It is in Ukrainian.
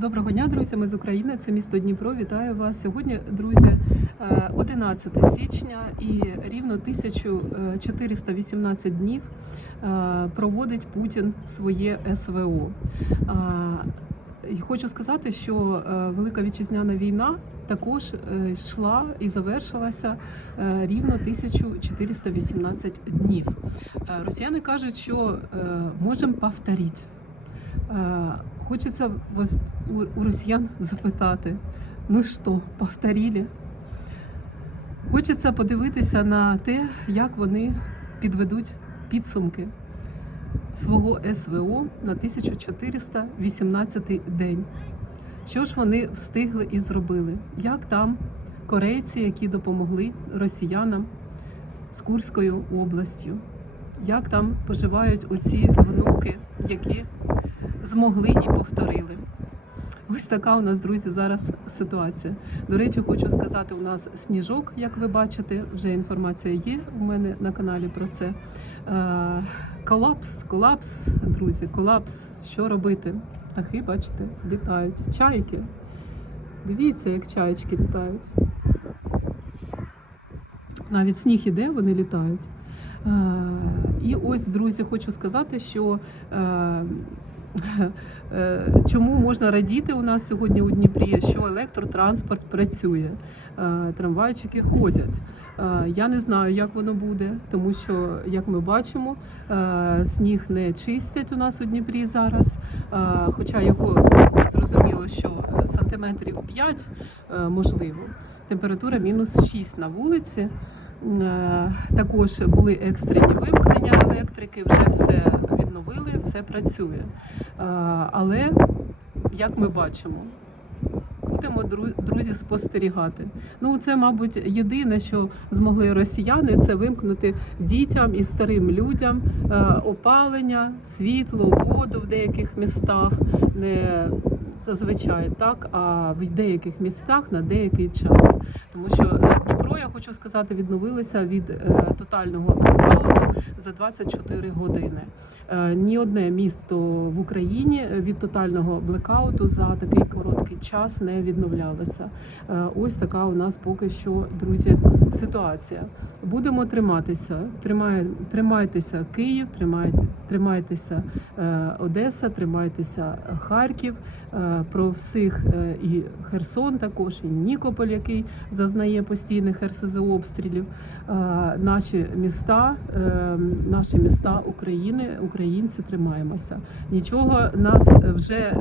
Доброго дня, друзі. Ми з України. Це місто Дніпро. Вітаю вас сьогодні, друзі. е, 11 січня і рівно 1418 днів е, проводить Путін своє СВО. Хочу сказати, що е, Велика Вітчизняна війна також е, йшла і завершилася е, рівно 1418 днів. Е, Росіяни кажуть, що е, можемо повторити. Хочеться вас у, у росіян запитати: ну що, повторили? Хочеться подивитися на те, як вони підведуть підсумки свого СВО на 1418 день. Що ж вони встигли і зробили? Як там корейці, які допомогли росіянам з Курською областю? Як там поживають оці внуки, які змогли і повторили. Ось така у нас, друзі, зараз ситуація. До речі, хочу сказати, у нас сніжок, як ви бачите, вже інформація є у мене на каналі про це. Е, Колапс, колапс, друзі, колапс. Що робити? Птахи, бачите, літають. Чайки. Дивіться, як чаєчки літають. Навіть сніг іде, вони літають. Е, І ось, друзі, хочу сказати, що е, чому можна радіти у нас сьогодні у Дніпрі, що електротранспорт працює, е, трамвайчики ходять. Е, Я не знаю, як воно буде, тому що, як ми бачимо, е, сніг не чистять у нас у Дніпрі зараз. Е, Хоча його зрозуміло, що сантиметрів 5 е, можливо. Температура мінус 6 на вулиці. Е, Також були екстрені вимкнення електрики, вже все відновили, все працює. Е, Але як ми бачимо, будемо друзі спостерігати. Ну, це, мабуть, єдине, що змогли росіяни, це вимкнути дітям і старим людям е, опалення, світло, воду в деяких містах. Не зазвичай так, а в деяких містах на деякий час. Тому що е, Дніпро, я хочу сказати, відновилося від тотального блокауту за 24 години. Е, Ні одне місто в Україні від тотального блекауту за такий короткий час не відновлялося. Е, Ось така у нас поки що, друзі, ситуація. Будемо триматися. Тримає, тримайтеся Київ, тримайте, тримайтеся е, Одеса, тримайтеся Харків. Е, Про всіх е, і Херсон також, і Нікополь, який зазнає постійних РСЗО обстрілів. Е, Наші міста, е, наші міста України, українці тримаємося. Нічого нас вже